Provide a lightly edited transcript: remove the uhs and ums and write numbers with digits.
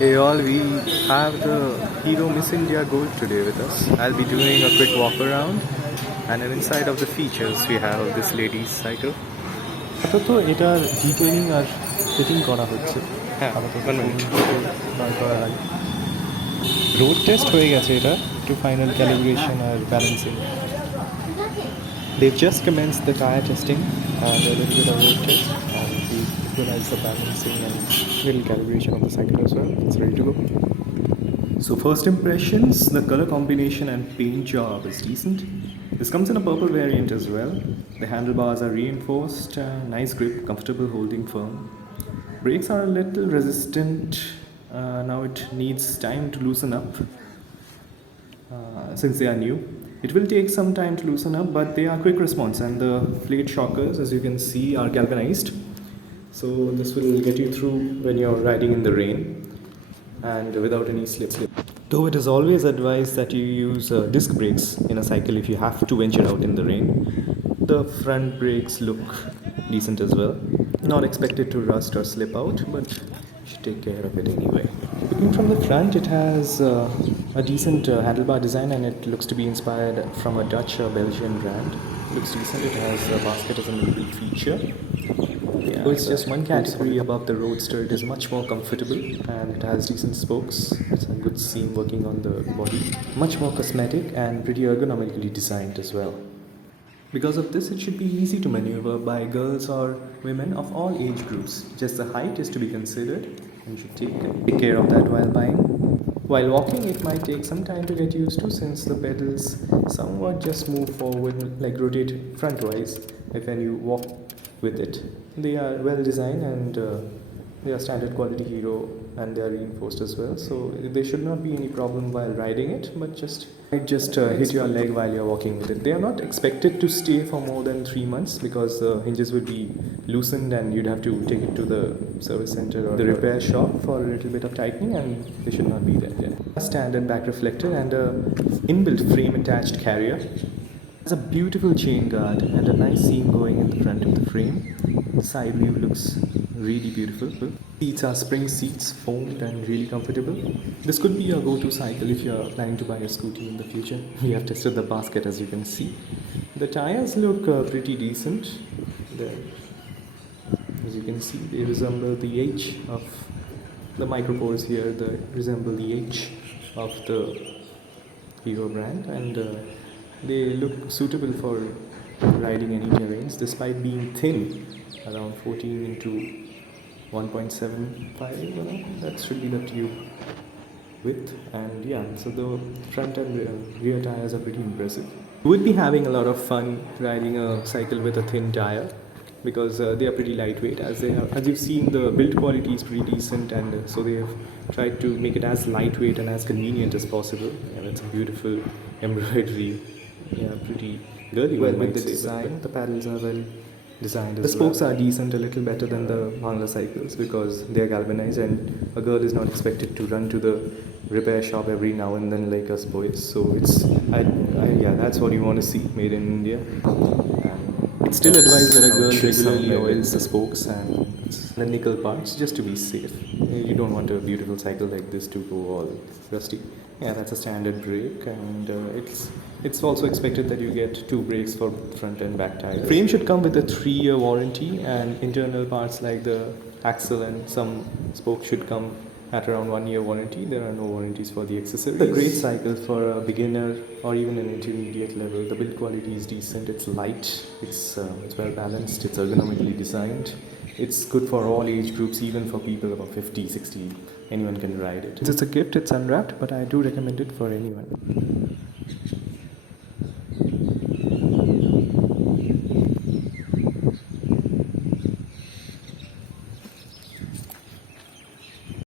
Hey all, we have the Hero Miss India Gold today with us. I'll be doing a quick walk around, and then inside of the features we have this lady's cycle. আপাতত এটার detailing আর setting করা হচ্ছে। হ্যাঁ, আপাতত one minute. বার করার আগে road test হয়ে গেছে, এটা একটু final calibration R balancing. They've just commenced the tire testing and a little bit of road test, and we equalize the balancing and little calibration of the cycle as well. It's ready to go. So first impressions, the color combination and paint job is decent. This comes in a purple variant as well. The handlebars are reinforced, nice grip, comfortable holding firm. Brakes are a little resistant. Now it needs time to loosen up since they are new. It will take some time to loosen up, but they are quick response, and the plate shockers, as you can see, are galvanized. So this will get you through when you're riding in the rain and without any slip. Though it is always advised that you use disc brakes in a cycle if you have to venture out in the rain. The front brakes look decent as well. Not expected to rust or slip out, but you should take care of it anyway. Looking from the front, it has a decent handlebar design, and it looks to be inspired from a Dutch or Belgian brand. Looks decent. It has a basket as a middle feature. Yeah, so it's just one category above the Roadster. It is much more comfortable, and it has decent spokes. It's a good seam working on the body. Much more cosmetic and pretty ergonomically designed as well. Because of this, it should be easy to maneuver by girls or women of all age groups. Just the height is to be considered, and you should take care of that while buying. While walking, it might take some time to get used to, since the pedals somewhat just move forward, like rotate frontwise when you walk with it. They are well designed, and they are standard quality Hero, and they are reinforced as well, so there should not be any problem while riding it, but just hit your leg while you're walking with it. They are not expected to stay for more than 3 months, because the hinges would be loosened and you'd have to take it to the service center or the repair shop for a little bit of tightening, and they should not be there. A standard back reflector and a inbuilt frame attached carrier. There's a beautiful chain guard and a nice seam going in the front of the frame. The side view looks really beautiful. Seats are spring seats, foamed and really comfortable. This could be your go-to cycle if you're planning to buy a scooty in the future. We have tested the basket, as you can see. The tires look pretty decent. As you can see, they resemble the H of the micropores here. They resemble the H of the Hero brand, and they look suitable for riding any terrains, despite being thin, around 14 into 1.75. That should be the tube width, and yeah, so the front and rear tires are pretty impressive. You would be having a lot of fun riding a cycle with a thin tire, because they are pretty lightweight. As you've seen, the build quality is pretty decent, and so they have tried to make it as lightweight and as convenient as possible. And it's a beautiful embroidery. Yeah, pretty girly. Well, with the design, the paddles are well designed. The spokes are decent, a little better than the Bangla cycles, because they are galvanized, and a girl is not expected to run to the repair shop every now and then like us boys. So yeah, that's what you want to see, made in India. It's still advised that a girl regularly oils the spokes and the nickel parts, just to be safe. You don't want a beautiful cycle like this to go all rusty. Yeah, that's a standard brake, and it's also expected that you get 2 brakes for front and back tires. Frame should come with a 3-year warranty, and internal parts like the axle and some spokes should come at around 1-year warranty. There are no warranties for the accessories. It's a great cycle for a beginner or even an intermediate level. The build quality is decent. It's light. It's well balanced. It's ergonomically designed. It's good for all age groups, even for people about 50, 60. Anyone can ride it. It's a gift. It's unwrapped, but I do recommend it for anyone.